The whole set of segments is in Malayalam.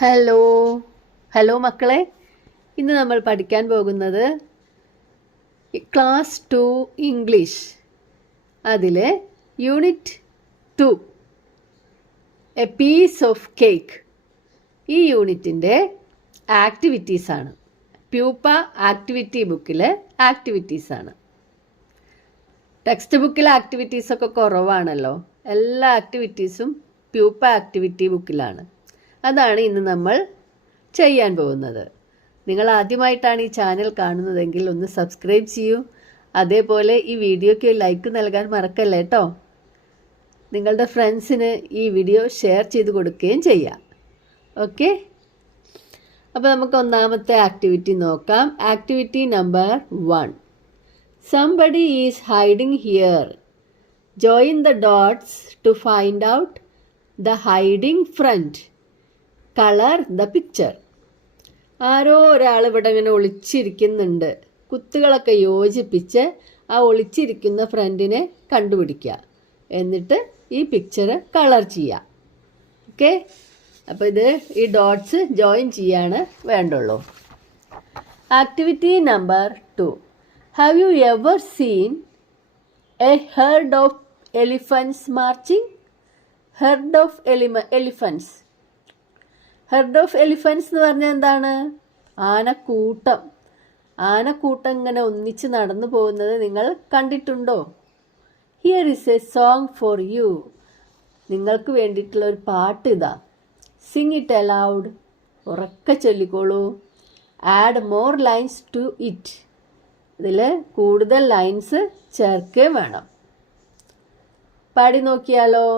ഹലോ ഹലോ മക്കളെ, ഇന്ന് നമ്മൾ പഠിക്കാൻ പോകുന്നത് ക്ലാസ് 2 ഇംഗ്ലീഷ് അതിലെ unit 2 a piece of cake. ഈ യൂണിറ്റിൻ്റെ ആക്ടിവിറ്റീസാണ്. പ്യൂപ്പ ആക്ടിവിറ്റി ബുക്കിലെ ആക്ടിവിറ്റീസാണ്. ടെക്സ്റ്റ് ബുക്കിലെ ആക്ടിവിറ്റീസൊക്കെ കുറവാണല്ലോ. എല്ലാ ആക്ടിവിറ്റീസും പ്യൂപ്പ ആക്ടിവിറ്റി ബുക്കിലാണ്. അതാണ് ഇന്ന് നമ്മൾ ചെയ്യാൻ പോകുന്നത്. നിങ്ങൾ ആദ്യമായിട്ടാണ് ഈ ചാനൽ കാണുന്നതെങ്കിൽ ഒന്ന് സബ്സ്ക്രൈബ് ചെയ്യൂ. അതേപോലെ ഈ വീഡിയോയ്ക്ക് ലൈക്ക് നൽകാൻ മറക്കല്ലേ കേട്ടോ. നിങ്ങളുടെ ഫ്രണ്ട്സിന് ഈ വീഡിയോ ഷെയർ ചെയ്ത് കൊടുക്കുകയും ചെയ്യാം. ഓക്കെ, അപ്പോൾ നമുക്ക് ഒന്നാമത്തെ ആക്ടിവിറ്റി നോക്കാം. Activity number 1. Somebody is hiding here. Join the dots to find out the hiding friend. Colour the picture. ആരോ ഒരാൾ ഇവിടെ ഇങ്ങനെ ഒളിച്ചിരിക്കുന്നുണ്ട്. കുത്തുകളൊക്കെ യോജിപ്പിച്ച് ആ ഒളിച്ചിരിക്കുന്ന ഫ്രണ്ടിനെ കണ്ടുപിടിക്കുക. എന്നിട്ട് ഈ പിക്ചർ കളർ ചെയ്യുക. ഓക്കെ, അപ്പോൾ ഈ ഡോട്ട്സ് ജോയിൻ ചെയ്യാണ് വേണ്ടുള്ളൂ. Activity number 2. Have you ever seen a herd of elephants marching? Herd of elephants. Herd of elephants എന്ന് പറഞ്ഞാൽ എന്താണ്? ആനക്കൂട്ടം. ആനക്കൂട്ടം ഇങ്ങനെ ഒന്നിച്ച് നടന്നു പോകുന്നത് നിങ്ങൾ കണ്ടിട്ടുണ്ടോ? Here is a song for you. നിങ്ങൾക്ക് വേണ്ടിയിട്ടുള്ള ഒരു പാട്ട് ഇതാ. Sing it aloud. ഉറക്കെ ചൊല്ലിക്കോളൂ. Add more lines to it. ഇതിൽ കൂടുതൽ ലൈൻസ് ചേർക്കുകയും വേണം. പാടി നോക്കിയാലോ.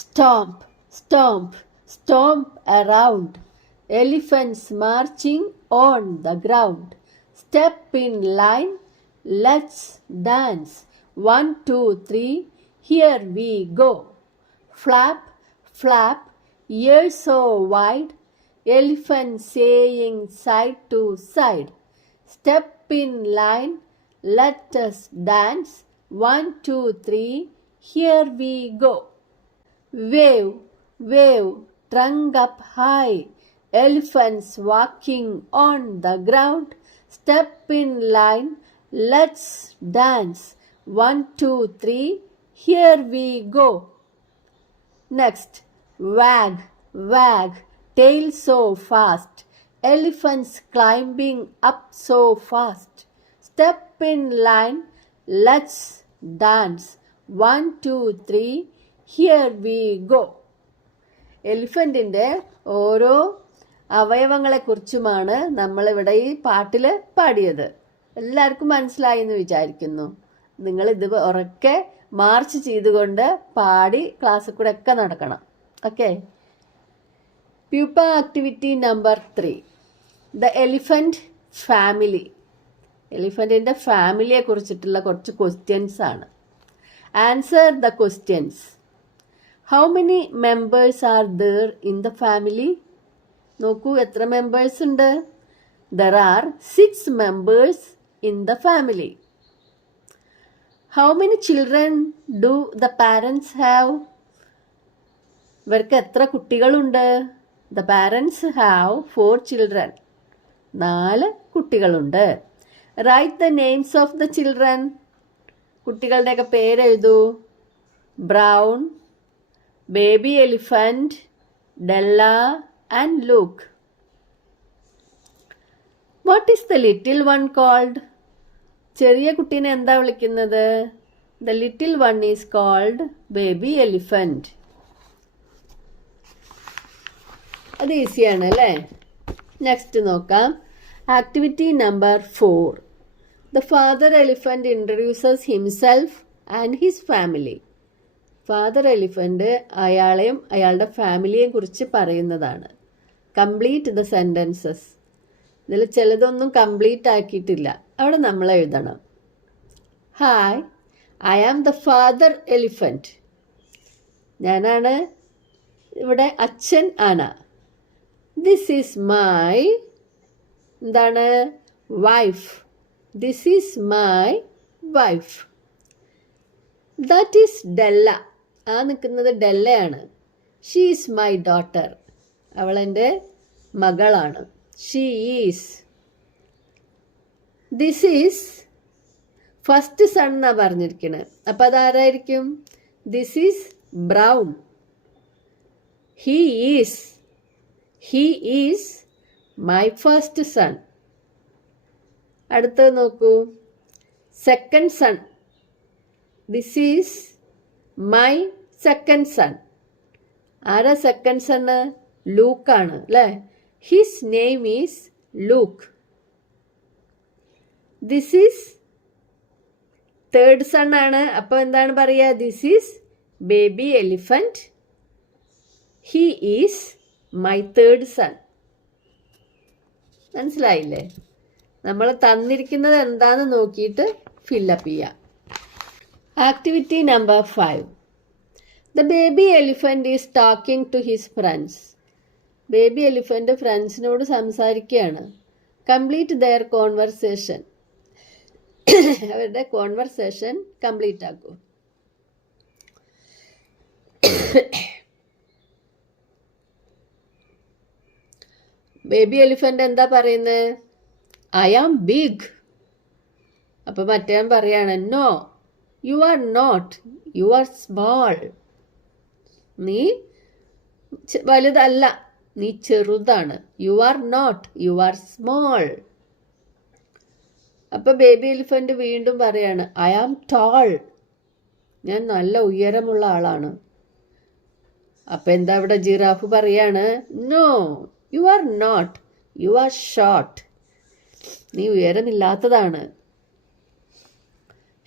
സ്റ്റോംപ് സ്റ്റോംപ് Stomp around, elephants marching on the ground. Step in line, let's dance. 1, 2, 3, here we go. Flap, flap, ears so wide, elephant saying side to side. Step in line, let us dance. 1, 2, 3, here we go. Wave, wave, trunk up high, elephants walking on the ground. Step in line, let's dance. 1, 2, 3, here we go. Next, wag, wag, tail so fast, elephants climbing up so fast. Step in line, let's dance. 1, 2, 3, here we go. എലിഫൻറ്റിൻ്റെ ഓരോ അവയവങ്ങളെക്കുറിച്ചുമാണ് നമ്മളിവിടെ ഈ പാട്ടിൽ പാടിയത്. എല്ലാവർക്കും മനസ്സിലായി എന്ന് വിചാരിക്കുന്നു. നിങ്ങളിത് ഉറക്കെ മാർച്ച് ചെയ്തുകൊണ്ട് പാടി ക്ലാസ്സിൽ കൂടെ ഒക്കെ നടക്കണം. ഓക്കെ, പ്യൂപ്പ activity number 3. The elephant family. എലിഫൻറ്റിൻ്റെ ഫാമിലിയെ കുറിച്ചിട്ടുള്ള കുറച്ച് ക്വസ്റ്റ്യൻസ് ആണ്. Answer the questions. How many members are there in the family? നോക്കൂ, എത്ര മെമ്പേഴ്സ് ഉണ്ട്? There are 6 members in the family. How many children do the parents have? ഇവർക്ക് എത്ര കുട്ടികളുണ്ട്? The parents have 4 children. 4 കുട്ടികളുണ്ട്. Write the names of the children. കുട്ടികളുടെയൊക്കെ പേരെഴുതൂ. Brown, baby elephant, Della and Luke. What is the little one called? ചെറിയ കുട്ടീനെ എന്താ വിളിക്കുന്നത്? The little one is called baby elephant. അത് ഈസിയാണ് അല്ലേ? നെക്സ്റ്റ് നോക്കാം. Activity number 4. The father elephant introduces himself and his family. Father elephant അയാളെയും അയാളുടെ ഫാമിലിയെയും കുറിച്ച് പറയുന്നതാണ്. Complete the sentences. ഇതിൽ ചിലതൊന്നും കംപ്ലീറ്റ് ആക്കിയിട്ടില്ല, അവിടെ നമ്മൾ എഴുതണം. Hi, I am the father elephant. ഞാനാണ് ഇവിടെ അച്ഛൻ ആന. ദിസ് ഈസ് മൈ എന്താണ് wife. This is my wife. That is Della. ആ നിൽക്കുന്നത് ഡെല്ലയാണ്. She is my daughter. അവളെൻ്റെ മകളാണ്. She is. This is first son എന്നാ പറഞ്ഞിരിക്കുന്നത്. അപ്പം അതാരായിരിക്കും? This is Brown. He is my first son. അടുത്തത് നോക്കൂ, second son. This is my second son. ആരാ സെക്കൻഡ് സണ്ണ്? ലൂക്കാണ് അല്ലേ? His name is Luke. This is third son ആണ്. അപ്പോൾ എന്താണ് പറയുക? This is baby elephant. He is my third son. മനസ്സിലായില്ലേ? നമ്മൾ തന്നിരിക്കുന്നത് എന്താണെന്ന് നോക്കിയിട്ട് ഫില്ലപ്പ് ചെയ്യാം. Activity number 5. The baby elephant is talking to his friends. Baby elephant ഫ്രണ്ട്സിനോട് സംസാരിക്കുകയാണ്. Complete their conversation. അവരുടെ കോൺവെർസേഷൻ കംപ്ലീറ്റ് ആക്കൂ. ബേബി എലിഫന്റ് എന്താ പറയുന്നത്? I am big. അപ്പൊ മറ്റേ പറയാണ്, no you are not, you are small. നീ വലുതല്ല, നീ ചെറുതാണ്. You are not, you are small. അപ്പൊ ബേബി എലിഫന്റ് വീണ്ടും പറയാണ്, ഐ ആം ടോൾ. ഞാൻ നല്ല ഉയരമുള്ള ആളാണ്. അപ്പൊ എന്താ ഇവിടെ ജിറാഫ് പറയാണ്, no you are not, you are short. നീ ഉയരമില്ലാത്തതാണ്.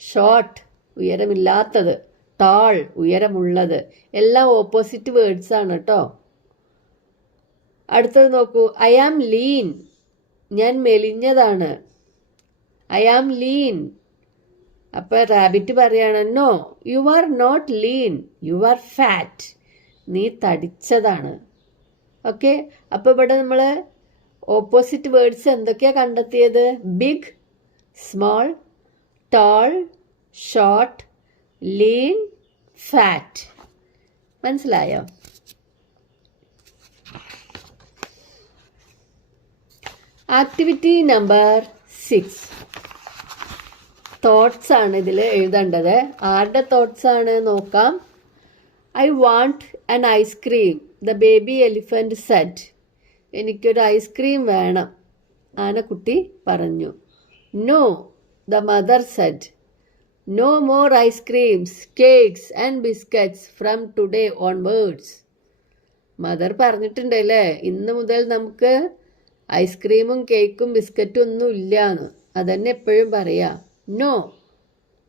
ഷോർട്ട് ഉയരമില്ലാത്തത്, ടാൾ ഉയരമുള്ളത്, എല്ലാം ഓപ്പോസിറ്റ് വേർഡ്സ് ആണ് കേട്ടോ. അടുത്തത് നോക്കൂ, ഐ ആം ലീൻ. ഞാൻ മെലിഞ്ഞതാണ്. I am lean. അപ്പൊ റാബിറ്റ് പറയാണ്, no you are not lean, you are fat. നീ തടിച്ചതാണ്. ഓക്കെ. അപ്പോൾ ഇവിടെ നമ്മൾ ഓപ്പോസിറ്റ് വേർഡ്സ് എന്തൊക്കെയാണ് കണ്ടെത്തിയത്? Big, small, tall, short, lean, fat. മനസ്സിലായോ? Activity number 6. തോട്ട്സ് ആണ് ഇതിൽ എഴുതേണ്ടത്. ആരുടെ തോട്ട്സ് ആണ് നോക്കാം. I want an ice cream, the baby elephant said. എനിക്കൊരു ഐസ്ക്രീം വേണം, ആനക്കുട്ടി പറഞ്ഞു. No, the mother said. No more ice creams, cakes and biscuits from today onwards. Mother പറഞ്ഞിട്ടുണ്ടല്ലേ, ഇന്ന് മുതൽ നമുക്ക് ഐസ്ക്രീമും കേക്കും ബിസ്ക്കറ്റും ഒന്നും ഇല്ലാന്ന്. അതന്നെ എപ്പോഴും പറയാ. No,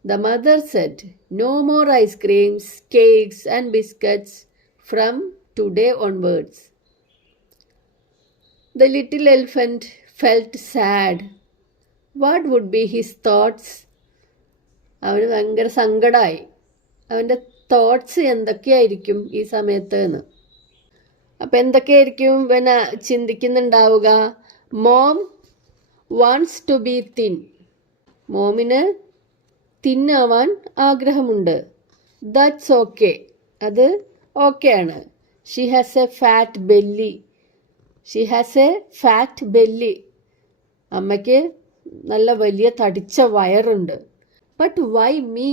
the mother said, no more ice creams, cakes and biscuits from today onwards. The little elephant felt sad. What would be his thoughts? അവന് ഭയങ്കര സങ്കടമായി. അവൻ്റെ തോട്ട്സ് എന്തൊക്കെയായിരിക്കും ഈ സമയത്ത് എന്ന്. അപ്പം എന്തൊക്കെയായിരിക്കും പിന്നെ ചിന്തിക്കുന്നുണ്ടാവുക? Mom wants to be thin. മോമിന് തിന്നാവാൻ ആഗ്രഹമുണ്ട്. That's okay. അത് ഓക്കെ ആണ്. She has a fat belly. She has a fat belly. അമ്മയ്ക്ക് നല്ല വലിയ തടിച്ച വയറുണ്ട്. But why me?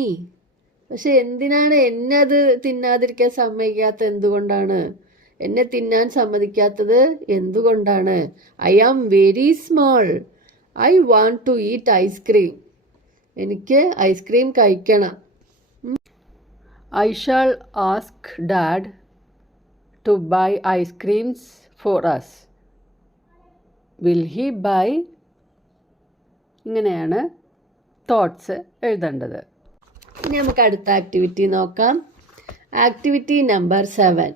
പക്ഷെ എന്തിനാണ് എന്നെ അത് തിന്നാതിരിക്കാൻ സമ്മതിക്കാത്തത്? എന്തുകൊണ്ടാണ് എന്നെ തിന്നാൻ സമ്മതിക്കാത്തത്? എന്തുകൊണ്ടാണ്? I am very small. I want to eat ice cream. എനിക്ക് ഐസ്ക്രീം കഴിക്കണം. I shall ask dad to buy ice creams for us. Will he buy? ഇങ്ങനെയാണ് തോട്ട്സ് എഴുതേണ്ടത്. ഇനി നമുക്ക് അടുത്ത ആക്ടിവിറ്റി നോക്കാം. Activity number 7.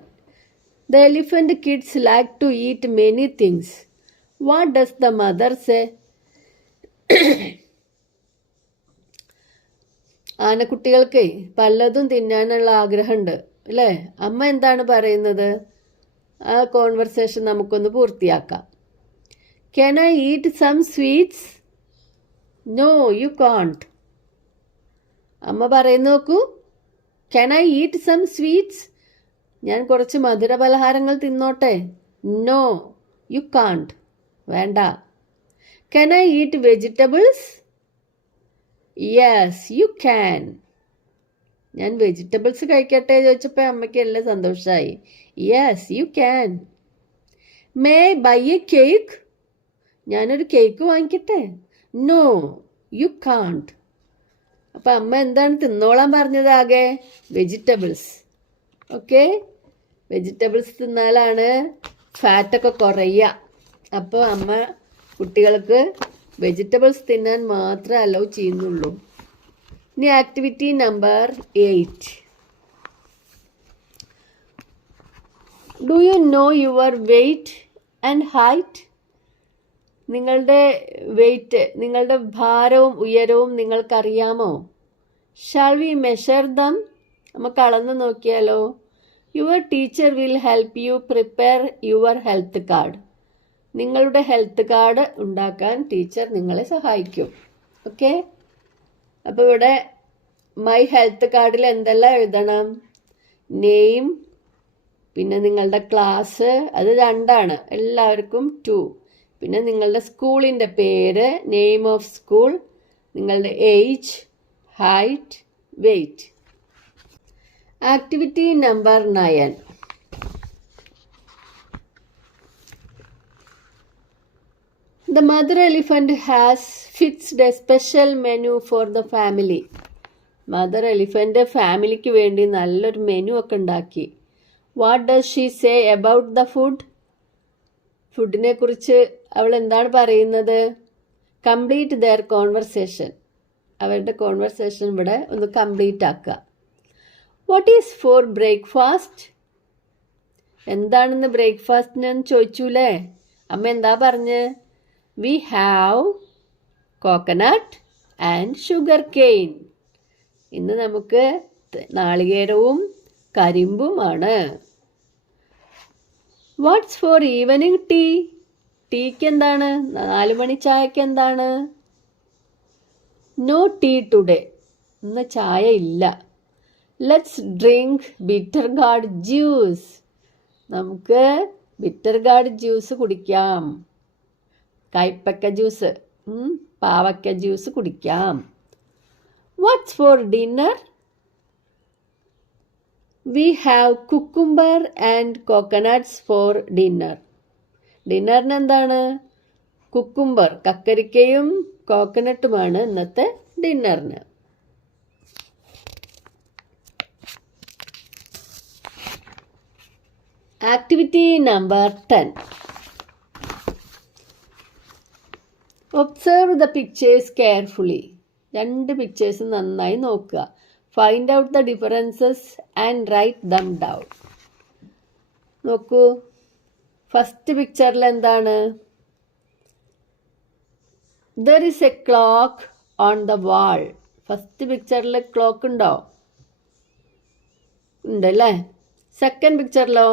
The elephant kids like to eat many things. What does the mother say? ആനക്കുട്ടികൾക്ക് പലതും തിന്നാനുള്ള ആഗ്രഹമുണ്ട് അല്ലേ? അമ്മ എന്താണ് പറയുന്നത്? ആ കോൺവെർസേഷൻ നമുക്കൊന്ന് പൂർത്തിയാക്കാം. Can I eat some sweets? No, you can't. അമ്മ പറയുന്നു നോക്കൂ. Can I eat some sweets? ഞാൻ കുറച്ച് മധുരപലഹാരങ്ങൾ തിന്നോട്ടെ? No you can't. വേണ്ട. Can I eat vegetables? Yes, you can. ഞാൻ വെജിറ്റബിൾസ് കഴിക്കട്ടെ ചോദിച്ചപ്പോൾ അമ്മയ്ക്ക് എല്ലാം സന്തോഷമായി. Yes you can. May I buy a cake? ഞാനൊരു കേക്ക് വാങ്ങിക്കട്ടെ? No you can't. അപ്പം അമ്മ എന്താണ് തിന്നോളാൻ പറഞ്ഞത്? ആകെ വെജിറ്റബിൾസ്. ഓക്കെ, വെജിറ്റബിൾസ് തിന്നാലാണ് ഫാറ്റൊക്കെ കുറയുക. അപ്പോൾ അമ്മ കുട്ടികൾക്ക് വെജിറ്റബിൾസ് തിന്നാൻ മാത്രമേ അലൗ ചെയ്യുന്നുള്ളൂ. ഇനി activity number 8. Do you know your weight and height? നിങ്ങളുടെ വെയ്റ്റ്, നിങ്ങളുടെ ഭാരവും ഉയരവും നിങ്ങൾക്കറിയാമോ? Shall we measure them? നമുക്ക് അളന്ന് നോക്കിയാലോ? Your teacher will help you prepare your health card. നിങ്ങളുടെ ഹെൽത്ത് കാർഡ് ഉണ്ടാക്കാൻ ടീച്ചർ നിങ്ങളെ സഹായിക്കും. ഓക്കെ, അപ്പോൾ ഇവിടെ മൈ ഹെൽത്ത് കാർഡിൽ എന്തെല്ലാം എഴുതണം? നെയിം, പിന്നെ നിങ്ങളുടെ ക്ലാസ്, അത് 2 എല്ലാവർക്കും 2. പിന്നെ നിങ്ങളുടെ സ്കൂളിൻ്റെ പേര്, നെയിം ഓഫ് സ്കൂൾ, നിങ്ങളുടെ age, height, weight. Activity number 9. The mother elephant has fixed a special menu for the family. Mother elephant ഫാമിലിക്ക് വേണ്ടി നല്ലൊരു മെനു ഒക്കെ ഉണ്ടാക്കി. What does she say about the food? ഫുഡിനെ കുറിച്ച് അവൾ എന്താണ് പറയുന്നത്? Complete their conversation. അവരുടെ കോൺവെർസേഷൻ ഇവിടെ ഒന്ന് കംപ്ലീറ്റ് ആക്കുക. What is for breakfast? എന്താണെന്ന് ബ്രേക്ക്ഫാസ്റ്റിന് ചോദിച്ചൂലേ? അമ്മ എന്താ പറഞ്ഞ്? We have coconut and sugar cane. ഇന്ന് നമുക്ക് നാളികേരവും കരിമ്പുമാണ്. What's for evening tea? ടീക്ക് എന്താണ്? 4 മണി ചായക്ക് എന്താണ്? No tea today. ഇന്ന് ചായ ഇല്ല. Let's drink bitter gourd juice. നമുക്ക് ബിറ്റർ ഗാർഡ് ജ്യൂസ് കുടിക്കാം. കയ്പക്ക ജ്യൂസ്, പാവക്ക ജ്യൂസ് കുടിക്കാം. What's for dinner? We have cucumber and coconuts for dinner. ഡിന്നറിന് എന്താണ്? കുക്കുംബർ, കക്കരിക്കയും കോക്കനട്ടുമാണ് ഇന്നത്തെ ഡിന്നറിന്. Activity number 10. Observe the pictures carefully. 2 pictures നന്നായി നോക്കുക. Find out the differences and right them down. നോക്കൂ, ഫസ്റ്റ് പിക്ചറിൽ എന്താണ്? There is a clock on the wall. First പിക്ചറിൽ ക്ലോക്ക് ഉണ്ടോ? ഉണ്ടല്ലേ. സെക്കൻഡ് പിക്ചറിലോ?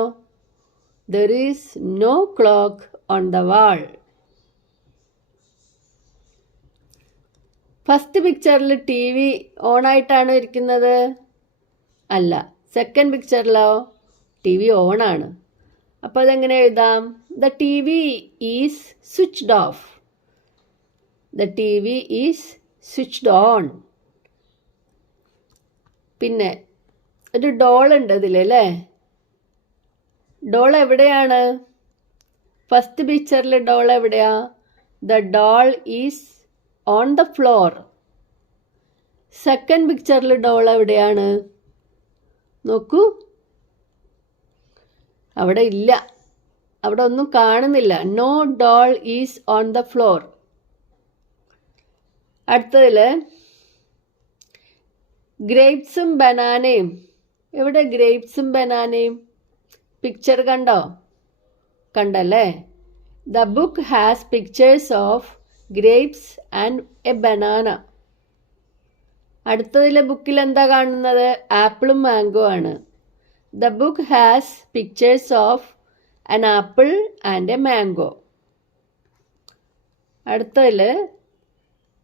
There is no clock on the wall. First പിക്ചറിൽ ടി വി ഓണായിട്ടാണ് ഇരിക്കുന്നത്? അല്ല. സെക്കൻഡ് പിക്ചറിലോ? ടി വി ഓണാണ്. അപ്പോൾ അതെങ്ങനെ എഴുതാം? The T V is switched off. The T V is switched on. പിന്നെ ഒരു ഡോൾ ഉണ്ട് ഇതിൽ അല്ലേ? ഡോൾ എവിടെയാണ്? ഫസ്റ്റ് പിക്ചറിൽ ഡോൾ എവിടെയാ? The doll is on the floor. Second പിക്ചറിൽ ഡോൾ എവിടെയാണ്? നോക്കൂ, അവിടെ ഇല്ല, അവിടെ ഒന്നും കാണുന്നില്ല. No doll is on the floor. അടുത്തതിൽ ഗ്രേപ്സും ബനാനയും. എവിടെ ഗ്രേപ്സും ബനാനയും? പിക്ചർ കണ്ടോ? കണ്ടല്ലേ. The book has pictures of grapes and a banana. അടുത്തതിലെ ബുക്കിൽ എന്താ കാണുന്നത്? ആപ്പിളും മാംഗോ ആണ്. The book has pictures of an apple and a mango. അടുത്തതിൽ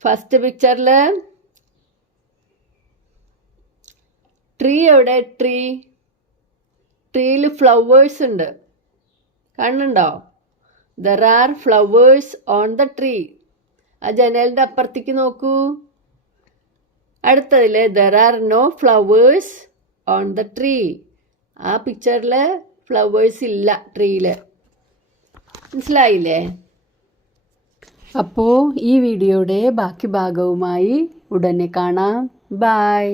ഫസ്റ്റ് പിക്ചറിൽ ട്രീ എവിടെ? ട്രീയിൽ ഫ്ലവേഴ്സ് ഉണ്ട്. കാണുന്നുണ്ടോ? There are flowers on the tree. ആ ജനലിൻ്റെ അപ്പുറത്തേക്ക് നോക്കൂ. അടുത്തതിൽ there are no flowers on the tree. ആ പിക്ചറിൽ ഫ്ലവേഴ്സ് ഇല്ല ട്രീയിൽ. മനസ്സിലായില്ലേ? അപ്പോൾ ഈ വീഡിയോയുടെ ബാക്കി ഭാഗവുമായി ഉടനെ കാണാം. ബൈ.